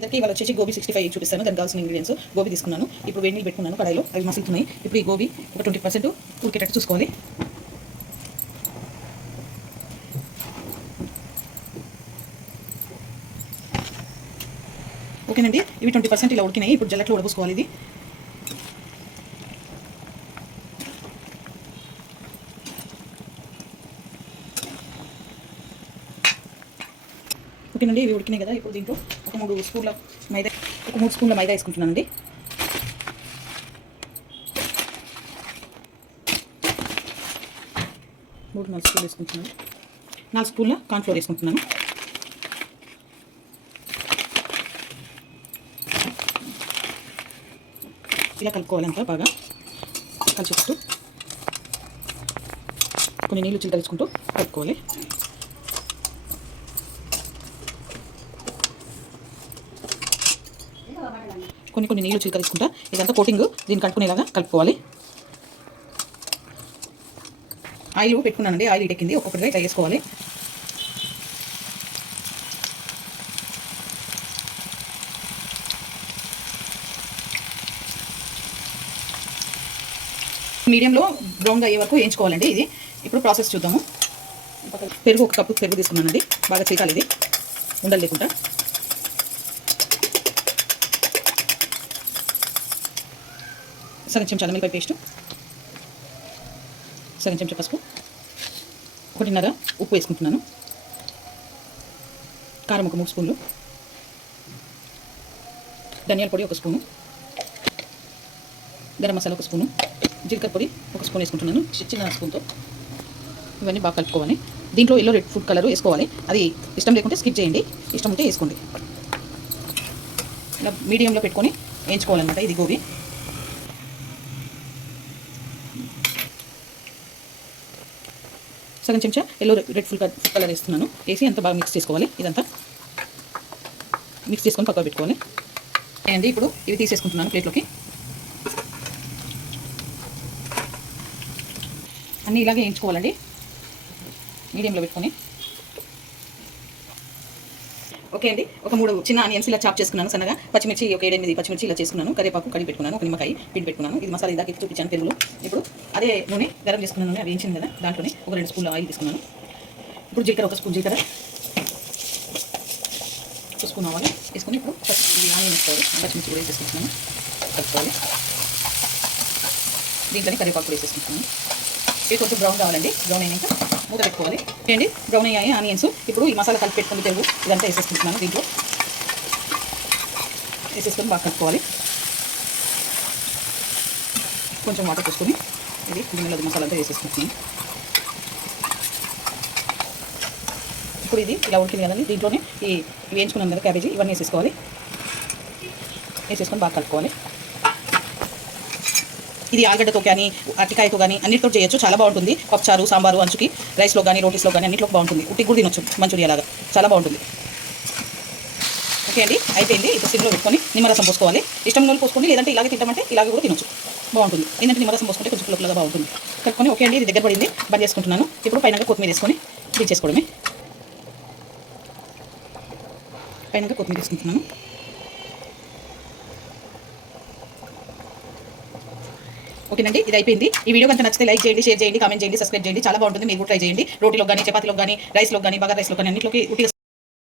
అందరికీ ఇవాళ వచ్చేసి గోబీ 65 చూపిస్తాను. దానికి కావాల్సిన ఇంగ్రీడియంట్స్ గోబీ తీసుకున్నాను. ఇప్పుడు వేడి నీళ్ళు పెట్టుకున్నాను కడాయిలో, అవి మసులుతున్నాయి. ఇప్పుడు ఈ గోబీ ఒక 20% ఉడికేటట్టు చూసుకోవాలి. ఓకేనండి, ఇవి 20% ఇలా ఉడికినాయి. ఇప్పుడు జల్లట్లో ఉడపోసుకోవాలి. ఇది ఓకేనండి, ఇవి ఉడికినాయి కదా. ఇప్పుడు దీంట్లో ఒక 3 స్పూన్ల మైదా వేసుకుంటున్నానండి. మూడు 4 స్పూన్లు వేసుకుంటున్నాను. 4 స్పూన్ల కార్న్ఫ్లోర్ వేసుకుంటున్నాను. ఇలా కలుపుకోవాలంతా బాగా కలిసేటట్టు కొన్ని నీళ్ళు చిలకరించుకుంటూ కలుపుకోవాలి. కొన్ని నీళ్ళు చిలకరించుకుంటా ఇదంతా కోటింగ్ దీన్ని కలుపుకునేలాగా కలుపుకోవాలి. ఆయిల్ పెట్టుకున్నానండి, ఆయిల్ ఇటెక్కింది. ఒక్కొక్కటిగా ఇట్లా వేసుకోవాలి. మీడియంలో బ్రౌన్గా అయ్యే వరకు వేయించుకోవాలండి. ఇది ఇప్పుడు ప్రాసెస్ చూద్దాము. పెరుగు 1 కప్పు పెరుగు తీసుకున్నానండి. బాగా చీకాలి, ఇది ఉండలు లేకుండా. సగం చెంచా అల్లం వెల్లిపాయ పేస్టు, సగం చెంచా పసుపు, 1.5 ఉప్పు వేసుకుంటున్నాను. కారం ఒక 3 స్పూన్లు, ధనియాల పొడి 1 స్పూను, గరం మసాలా 1 స్పూను, జీలకర్ర పొడి 1 స్పూన్ వేసుకుంటున్నాను చిన్న స్పూన్తో. ఇవన్నీ బాగా కలుపుకోవాలి. దీంట్లో ఎల్లో రెడ్ ఫుడ్ కలర్ వేసుకోవాలి. అది ఇష్టం లేకుంటే స్కిప్ చేయండి, ఇష్టం ఉంటే వేసుకోండి. ఇలా మీడియంలో పెట్టుకొని వేయించుకోవాలన్నమాట. ఇది గోబీ సగం చెంచా ఎల్లో రెడ్ ఫుడ్ కలర్ వేస్తున్నాను. వేసి అంతా బాగా మిక్స్ చేసుకోవాలి. ఇదంతా మిక్స్ చేసుకొని పక్కన పెట్టుకోవాలి. అండి ఇప్పుడు ఇవి తీసేసుకుంటున్నాను ప్లేట్లోకి. అన్నీ ఇలాగే వేయించుకోవాలండి, మీడియంలో పెట్టుకొని. ఓకే అండి, ఒక 3 చిన్న ఆనియన్స్ ఇలా చాప్ చేసుకున్నాను సన్నగా. పచ్చిమిర్చి ఒక 7-8 పచ్చిమిర్చి ఇలా చేసుకున్నాను. కరివేపాకు కడిగి పెట్టుకున్నాను. ఒక నిమ్మకాయ పిండి పెట్టుకున్నాను. ఇది మసాలా ఇదాక చూపించాను పెరుగులో. ఇప్పుడు అదే నూనె గరం చేసుకున్నాను. అది వేయించింది కదా, దాంట్లోనే ఒక 2 స్పూన్ల ఆయిల్ తీసుకున్నాను. ఇప్పుడు జీలకర్ర 1 స్పూన్ జీలకర్ర, 1 స్పూన్ ఆవాలు వేసుకొని ఇప్పుడు ఇది ఆనియన్ వేసుకోవాలి. పచ్చిమిర్చి కూడా వేసేసుకుంటున్నాను, కలుపుకోవాలి. దీంట్లోనే కరివేపాకు కూడా వేసేసుకుంటున్నాను. ఇది కొంచెం బ్రౌన్ కావాలండి. బ్రౌన్ అయినాక మూత పెట్టుకోవాలి. ఏంటి బ్రౌన్ అయ్యాయి ఆనియన్స్. ఇప్పుడు ఈ మసాలా కలిపి పెట్టుకుని పెరుగు ఇదంతా వేసేసుకుంటున్నాను. దీంట్లో వేసేసుకొని బాగా కలుపుకోవాలి. కొంచెం వాటర్ పోసుకొని ఇది గిన్నెలో మసాలా అంతా వేసేసుకుంటున్నాను. ఇప్పుడు ఇది ఇలా ఉడికింది కదండి, దీంట్లోనే ఈ వేయించుకున్నాను కదా క్యాబేజీ, ఇవన్నీ వేసేసుకోవాలి. వేసేసుకొని బాగా కలుపుకోవాలి. ఇది ఆలుగడ్డతో కానీ అరటికాయతో కానీ అన్నిటితో చేయొచ్చు, చాలా బాగుంటుంది. పప్పుచారు, సాంబారు, అంచుకి రైస్లో కానీ రోటీస్లో కానీ అన్నింటిలో బాగుంటుంది. ఉట్టి కూడా తినొచ్చు, మంచూరియా లాగా చాలా బాగుంటుంది. ఓకే అండి, అయిపోయింది. ఇప్పుడు సిమ్లో పెట్టుకొని నిమ్మరసం పోసుకోవాలి. ఇష్టం నూనె పోసుకోండి, లేదంటే ఇలాగే తింటామంటే ఇలాగే కూడా తినొచ్చు, బాగుంటుంది. ఏంటంటే నిమ్మరసం పోసుకుంటే కొంచెం పుల్లగా బాగుంటుంది. కలుపుకొని ఓకే అండి, ఇది దగ్గర పడింది, బంద్ చేసుకుంటున్నాను. ఇప్పుడు పైన కొత్తిమీర వేసుకొని దించేసుకోవడమే. పైన కొత్తిమీర వేసుకుంటున్నాను. ఓకేనండి, ఇది అయిపోయింది. ఈ వీడియో కనుక నచ్చితే లైక్ చేయండి, షేర్ చేయండి, కామెంట్ చేయండి, సబ్స్క్రైబ్ చేయండి. చాలా బాగుంటుంది. మీరు కూడా ట్రై చేయండి. రోటీలో కానీ, చపాతీలో కానీ, రైస్లో కానీ, బగారా రైస్లో కానీ అన్నింటిలోకి ఉట్టి